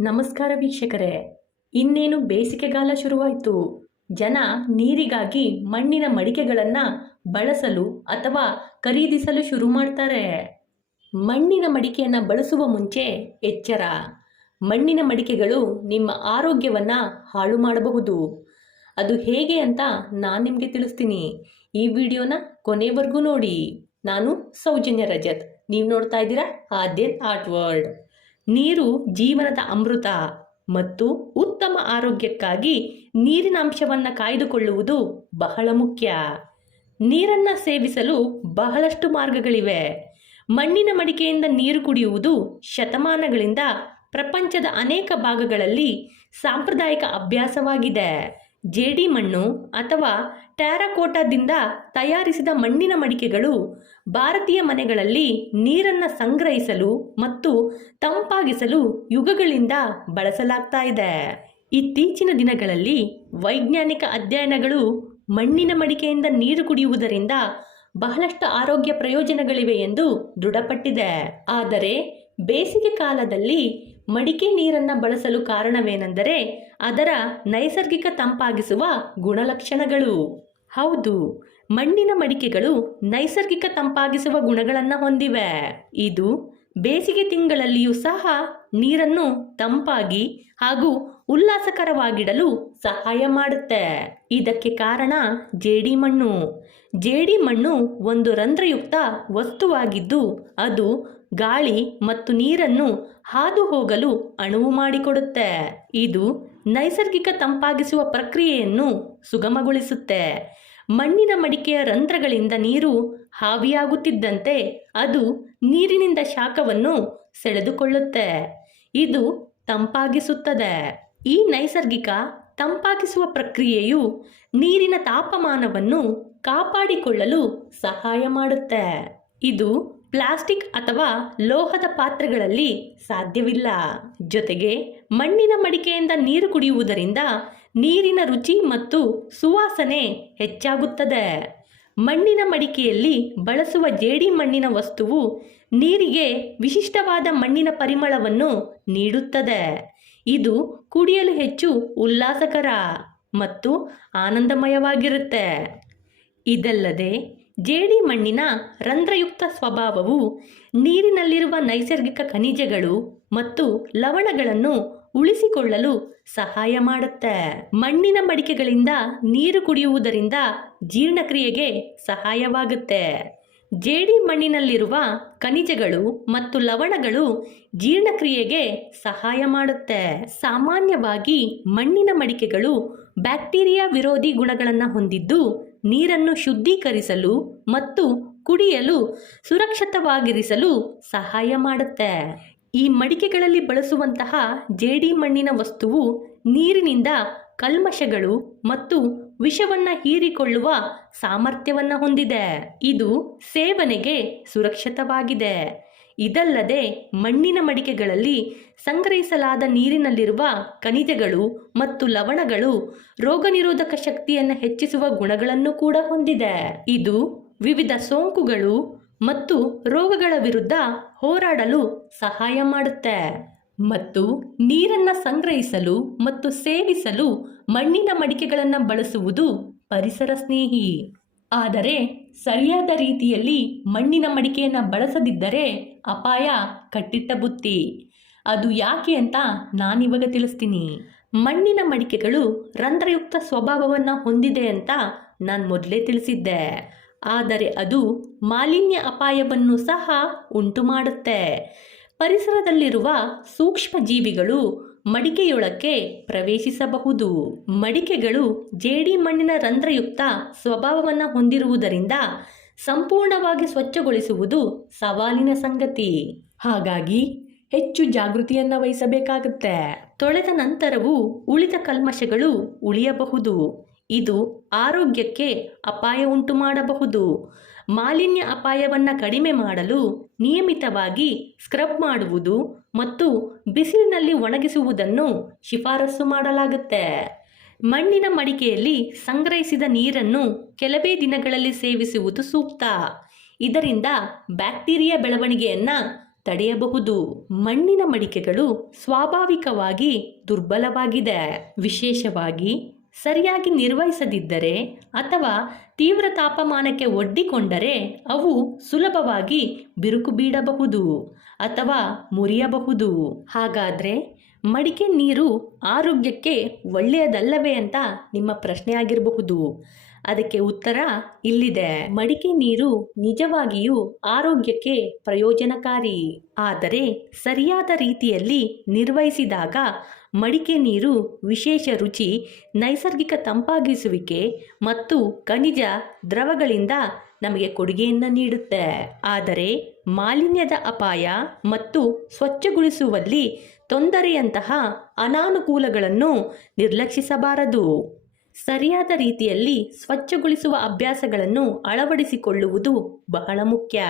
ನಮಸ್ಕಾರ ವೀಕ್ಷಕರೇ. ಇನ್ನೇನು ಬೇಸಿಗೆಗಾಲ ಶುರುವಾಯಿತು. ಜನ ನೀರಿಗಾಗಿ ಮಣ್ಣಿನ ಮಡಿಕೆಗಳನ್ನು ಬಳಸಲು ಅಥವಾ ಖರೀದಿಸಲು ಶುರು ಮಾಡ್ತಾರೆ. ಮಣ್ಣಿನ ಮಡಿಕೆಯನ್ನು ಬಳಸುವ ಮುಂಚೆ ಎಚ್ಚರ. ಮಣ್ಣಿನ ಮಡಿಕೆಗಳು ನಿಮ್ಮ ಆರೋಗ್ಯವನ್ನು ಹಾಳು ಮಾಡಬಹುದು. ಅದು ಹೇಗೆ ಅಂತ ನಾನು ನಿಮಗೆ ತಿಳಿಸ್ತೀನಿ. ಈ ವಿಡಿಯೋನ ಕೊನೆವರೆಗೂ ನೋಡಿ. ನಾನು ಸೌಜನ್ಯ ರಜತ್. ನೀವು ನೋಡ್ತಾ ಇದ್ದೀರಾ ಆದ್ಯತ್ ಆರ್ಟ್ ವರ್ಲ್ಡ್. ನೀರು ಜೀವನದ ಅಮೃತ ಮತ್ತು ಉತ್ತಮ ಆರೋಗ್ಯಕ್ಕಾಗಿ ನೀರಿನ ಅಂಶವನ್ನು ಕಾಯ್ದುಕೊಳ್ಳುವುದು ಬಹಳ ಮುಖ್ಯ. ನೀರನ್ನು ಸೇವಿಸಲು ಬಹಳಷ್ಟು ಮಾರ್ಗಗಳಿವೆ. ಮಣ್ಣಿನ ಮಡಿಕೆಯಿಂದ ನೀರು ಕುಡಿಯುವುದು ಶತಮಾನಗಳಿಂದ ಪ್ರಪಂಚದ ಅನೇಕ ಭಾಗಗಳಲ್ಲಿ ಸಾಂಪ್ರದಾಯಿಕ ಅಭ್ಯಾಸವಾಗಿದೆ. ಜೇಡಿ ಮಣ್ಣು ಅಥವಾ ಟ್ಯಾರಕೋಟಾದಿಂದ ತಯಾರಿಸಿದ ಮಣ್ಣಿನ ಮಡಿಕೆಗಳು ಭಾರತೀಯ ಮನೆಗಳಲ್ಲಿ ನೀರನ್ನು ಸಂಗ್ರಹಿಸಲು ಮತ್ತು ತಂಪಾಗಿಸಲು ಯುಗಗಳಿಂದ ಬಳಸಲಾಗ್ತಾ ಇದೆ. ಇತ್ತೀಚಿನ ದಿನಗಳಲ್ಲಿ ವೈಜ್ಞಾನಿಕ ಅಧ್ಯಯನಗಳು ಮಣ್ಣಿನ ಮಡಿಕೆಯಿಂದ ನೀರು ಕುಡಿಯುವುದರಿಂದ ಬಹಳಷ್ಟು ಆರೋಗ್ಯ ಪ್ರಯೋಜನಗಳಿವೆ ಎಂದು ದೃಢಪಟ್ಟಿದೆ. ಆದರೆ ಬೇಸಿಗೆ ಕಾಲದಲ್ಲಿ ಮಡಿಕೆ ನೀರನ್ನು ಬಳಸಲು ಕಾರಣವೇನೆಂದರೆ ಅದರ ನೈಸರ್ಗಿಕ ತಂಪಾಗಿಸುವ ಗುಣಲಕ್ಷಣಗಳು. ಹೌದು, ಮಣ್ಣಿನ ಮಡಿಕೆಗಳು ನೈಸರ್ಗಿಕ ತಂಪಾಗಿಸುವ ಗುಣಗಳನ್ನು ಹೊಂದಿವೆ. ಇದು ಬೇಸಿಗೆ ತಿಂಗಳಲ್ಲಿಯೂ ಸಹ ನೀರನ್ನು ತಂಪಾಗಿ ಹಾಗೂ ಉಲ್ಲಾಸಕರವಾಗಿಡಲು ಸಹಾಯ ಮಾಡುತ್ತೆ. ಇದಕ್ಕೆ ಕಾರಣ ಜೇಡಿ ಮಣ್ಣು. ಜೇಡಿ ಮಣ್ಣು ಒಂದು ರಂಧ್ರಯುಕ್ತ ವಸ್ತುವಾಗಿದ್ದು ಅದು ಗಾಳಿ ಮತ್ತು ನೀರನ್ನು ಹಾದು ಹೋಗಲು ಅಣುವು ಮಾಡಿಕೊಡುತ್ತೆ. ಇದು ನೈಸರ್ಗಿಕ ತಂಪಾಗಿಸುವ ಪ್ರಕ್ರಿಯೆಯನ್ನು ಸುಗಮಗೊಳಿಸುತ್ತೆ. ಮಣ್ಣಿನ ಮಡಿಕೆಯ ರಂಧ್ರಗಳಿಂದ ನೀರು ಹಾವಿಯಾಗುತ್ತಿದ್ದಂತೆ ಅದು ನೀರಿನಿಂದ ಶಾಖವನ್ನು ಸೆಳೆದುಕೊಳ್ಳುತ್ತೆ. ಇದು ತಂಪಾಗಿಸುತ್ತದೆ. ಈ ನೈಸರ್ಗಿಕ ತಂಪಾಗಿಸುವ ಪ್ರಕ್ರಿಯೆಯು ನೀರಿನ ತಾಪಮಾನವನ್ನು ಕಾಪಾಡಿಕೊಳ್ಳಲು ಸಹಾಯ ಮಾಡುತ್ತೆ. ಇದು ಪ್ಲಾಸ್ಟಿಕ್ ಅಥವಾ ಲೋಹದ ಪಾತ್ರೆಗಳಲ್ಲಿ ಸಾಧ್ಯವಿಲ್ಲ. ಜೊತೆಗೆ ಮಣ್ಣಿನ ಮಡಿಕೆಯಿಂದ ನೀರು ಕುಡಿಯುವುದರಿಂದ ನೀರಿನ ರುಚಿ ಮತ್ತು ಸುವಾಸನೆ ಹೆಚ್ಚಾಗುತ್ತದೆ. ಮಣ್ಣಿನ ಮಡಿಕೆಯಲ್ಲಿ ಬಳಸುವ ಜೇಡಿ ಮಣ್ಣಿನ ವಸ್ತುವು ನೀರಿಗೆ ವಿಶಿಷ್ಟವಾದ ಮಣ್ಣಿನ ಪರಿಮಳವನ್ನು ನೀಡುತ್ತದೆ. ಇದು ಕುಡಿಯಲು ಹೆಚ್ಚು ಉಲ್ಲಾಸಕರ ಮತ್ತು ಆನಂದಮಯವಾಗಿರುತ್ತೆ. ಇದಲ್ಲದೆ ಜೇಡಿ ಮಣ್ಣಿನ ರಂಧ್ರಯುಕ್ತ ಸ್ವಭಾವವು ನೀರಿನಲ್ಲಿರುವ ನೈಸರ್ಗಿಕ ಖನಿಜಗಳು ಮತ್ತು ಲವಣಗಳನ್ನು ಉಳಿಸಿಕೊಳ್ಳಲು ಸಹಾಯ ಮಾಡುತ್ತೆ. ಮಣ್ಣಿನ ಮಡಿಕೆಗಳಿಂದ ನೀರು ಕುಡಿಯುವುದರಿಂದ ಜೀರ್ಣಕ್ರಿಯೆಗೆ ಸಹಾಯವಾಗುತ್ತೆ. ಜೇಡಿ ಮಣ್ಣಿನಲ್ಲಿರುವ ಖನಿಜಗಳು ಮತ್ತು ಲವಣಗಳು ಜೀರ್ಣಕ್ರಿಯೆಗೆ ಸಹಾಯ ಮಾಡುತ್ತೆ. ಸಾಮಾನ್ಯವಾಗಿ ಮಣ್ಣಿನ ಮಡಿಕೆಗಳು ಬ್ಯಾಕ್ಟೀರಿಯಾ ವಿರೋಧಿ ಗುಣಗಳನ್ನು ಹೊಂದಿದ್ದು ನೀರನ್ನು ಶುದ್ಧೀಕರಿಸಲು ಮತ್ತು ಕುಡಿಯಲು ಸುರಕ್ಷಿತವಾಗಿರಿಸಲು ಸಹಾಯ ಮಾಡುತ್ತೆ. ಈ ಮಡಿಕೆಗಳಲ್ಲಿ ಬಳಸುವಂತಹ ಜೇಡಿ ಮಣ್ಣಿನ ವಸ್ತುವು ನೀರಿನಿಂದ ಕಲ್ಮಶಗಳು ಮತ್ತು ವಿಷವನ್ನು ಹೀರಿಕೊಳ್ಳುವ ಸಾಮರ್ಥ್ಯವನ್ನು ಹೊಂದಿದೆ. ಇದು ಸೇವನೆಗೆ ಸುರಕ್ಷಿತವಾಗಿದೆ. ಇದಲ್ಲದೆ ಮಣ್ಣಿನ ಮಡಿಕೆಗಳಲ್ಲಿ ಸಂಗ್ರಹಿಸಲಾದ ನೀರಿನಲ್ಲಿರುವ ಖನಿಜಗಳು ಮತ್ತು ಲವಣಗಳು ರೋಗನಿರೋಧಕ ಶಕ್ತಿಯನ್ನು ಹೆಚ್ಚಿಸುವ ಗುಣಗಳನ್ನು ಕೂಡ ಹೊಂದಿದೆ. ಇದು ವಿವಿಧ ಸೋಂಕುಗಳು ಮತ್ತು ರೋಗಗಳ ವಿರುದ್ಧ ಹೋರಾಡಲು ಸಹಾಯ ಮಾಡುತ್ತೆ. ಮತ್ತು ನೀರನ್ನು ಸಂಗ್ರಹಿಸಲು ಮತ್ತು ಸೇವಿಸಲು ಮಣ್ಣಿನ ಮಡಿಕೆಗಳನ್ನು ಬಳಸುವುದು ಪರಿಸರ ಸ್ನೇಹಿ. ಆದರೆ ಸರಿಯಾದ ರೀತಿಯಲ್ಲಿ ಮಣ್ಣಿನ ಮಡಿಕೆಯನ್ನು ಬಳಸದಿದ್ದರೆ ಅಪಾಯ ಕಟ್ಟಿಟ್ಟ ಬುತ್ತಿ. ಅದು ಯಾಕೆ ಅಂತ ನಾನಿವಾಗ ತಿಳಿಸ್ತೀನಿ. ಮಣ್ಣಿನ ಮಡಿಕೆಗಳು ರಂಧ್ರಯುಕ್ತ ಸ್ವಭಾವವನ್ನು ಹೊಂದಿದೆ ಅಂತ ನಾನು ಮೊದಲೇ ತಿಳಿಸಿದ್ದೆ. ಆದರೆ ಅದು ಮಾಲಿನ್ಯ ಅಪಾಯವನ್ನು ಸಹ ಉಂಟು ಮಾಡುತ್ತೆ ಪರಿಸರದಲ್ಲಿರುವ ಸೂಕ್ಷ್ಮ ಜೀವಿಗಳು ಮಡಿಕೆಯೊಳಕ್ಕೆ ಪ್ರವೇಶಿಸಬಹುದು. ಮಡಿಕೆಗಳು ಜೇಡಿ ಮಣ್ಣಿನ ರಂಧ್ರಯುಕ್ತ ಸ್ವಭಾವವನ್ನು ಹೊಂದಿರುವುದರಿಂದ ಸಂಪೂರ್ಣವಾಗಿ ಸ್ವಚ್ಛಗೊಳಿಸುವುದು ಸವಾಲಿನ ಸಂಗತಿ. ಹಾಗಾಗಿ ಹೆಚ್ಚು ಜಾಗೃತಿಯನ್ನು ವಹಿಸಬೇಕಾಗುತ್ತೆ. ತೊಳೆದ ನಂತರವೂ ಉಳಿದ ಕಲ್ಮಶಗಳು ಉಳಿಯಬಹುದು. ಇದು ಆರೋಗ್ಯಕ್ಕೆ ಅಪಾಯ ಉಂಟು ಮಾಡಬಹುದು ಮಾಲಿನ್ಯ ಅಪಾಯವನ್ನು ಕಡಿಮೆ ಮಾಡಲು ನಿಯಮಿತವಾಗಿ ಸ್ಕ್ರಬ್ ಮಾಡುವುದು ಮತ್ತು ಬಿಸಿಲಿನಲ್ಲಿ ಒಣಗಿಸುವುದನ್ನು ಶಿಫಾರಸು ಮಾಡಲಾಗುತ್ತೆ. ಮಣ್ಣಿನ ಮಡಿಕೆಯಲ್ಲಿ ಸಂಗ್ರಹಿಸಿದ ನೀರನ್ನು ಕೆಲವೇ ದಿನಗಳಲ್ಲಿ ಸೇವಿಸುವುದು ಸೂಕ್ತ. ಇದರಿಂದ ಬ್ಯಾಕ್ಟೀರಿಯಾ ಬೆಳವಣಿಗೆಯನ್ನು ತಡೆಯಬಹುದು. ಮಣ್ಣಿನ ಮಡಿಕೆಗಳು ಸ್ವಾಭಾವಿಕವಾಗಿ ದುರ್ಬಲವಾಗಿದೆ. ವಿಶೇಷವಾಗಿ ಸರಿಯಾಗಿ ನಿರ್ವಹಿಸದಿದ್ದರೆ ಅಥವಾ ತೀವ್ರ ತಾಪಮಾನಕ್ಕೆ ಒಡ್ಡಿಕೊಂಡರೆ ಅವು ಸುಲಭವಾಗಿ ಬಿರುಕು ಬೀಡಬಹುದು ಅಥವಾ ಮುರಿಯಬಹುದು. ಹಾಗಾದರೆ ಮಡಿಕೆ ನೀರು ಆರೋಗ್ಯಕ್ಕೆ ಒಳ್ಳೆಯದಲ್ಲವೇ ಅಂತ ನಿಮ್ಮ ಪ್ರಶ್ನೆ ಆಗಿರಬಹುದು ಅದಕ್ಕೆ ಉತ್ತರ, ಇಲ್ಲಿದೆ. ಮಡಿಕೆ ನೀರು ನಿಜವಾಗಿಯೂ ಆರೋಗ್ಯಕ್ಕೆ ಪ್ರಯೋಜನಕಾರಿ. ಆದರೆ ಸರಿಯಾದ ರೀತಿಯಲ್ಲಿ ನಿರ್ವಹಿಸಿದಾಗ ಮಡಿಕೆ ನೀರು ವಿಶೇಷ ರುಚಿ, ನೈಸರ್ಗಿಕ ತಂಪಾಗಿಸುವಿಕೆ ಮತ್ತು ಖನಿಜ ದ್ರವಗಳಿಂದ ನಮಗೆ ಕೊಡುಗೆಯನ್ನು ನೀಡುತ್ತೆ. ಆದರೆ ಮಾಲಿನ್ಯದ ಅಪಾಯ ಮತ್ತು ಸ್ವಚ್ಛಗೊಳಿಸುವಲ್ಲಿ ತೊಂದರೆಯಂತಹ ಅನಾನುಕೂಲಗಳನ್ನು ನಿರ್ಲಕ್ಷಿಸಬಾರದು. ಸರಿಯಾದ ರೀತಿಯಲ್ಲಿ ಸ್ವಚ್ಛಗೊಳಿಸುವ ಅಭ್ಯಾಸಗಳನ್ನು ಅಳವಡಿಸಿಕೊಳ್ಳುವುದು ಬಹಳ ಮುಖ್ಯ.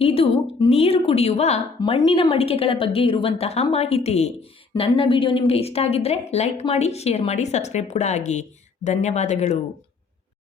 ಇದು ನೀರು ಕುಡಿಯುವ ಮಣ್ಣಿನ ಮಡಿಕೆಗಳ ಬಗ್ಗೆ ಇರುವಂತಹ ಮಾಹಿತಿ. ನನ್ನ ವಿಡಿಯೋ ನಿಮಗೆ ಇಷ್ಟ ಆಗಿದ್ದರೆ ಲೈಕ್ ಮಾಡಿ, ಶೇರ್ ಮಾಡಿ, ಸಬ್ಸ್ಕ್ರೈಬ್ ಕೂಡ ಆಗಿ. ಧನ್ಯವಾದಗಳು.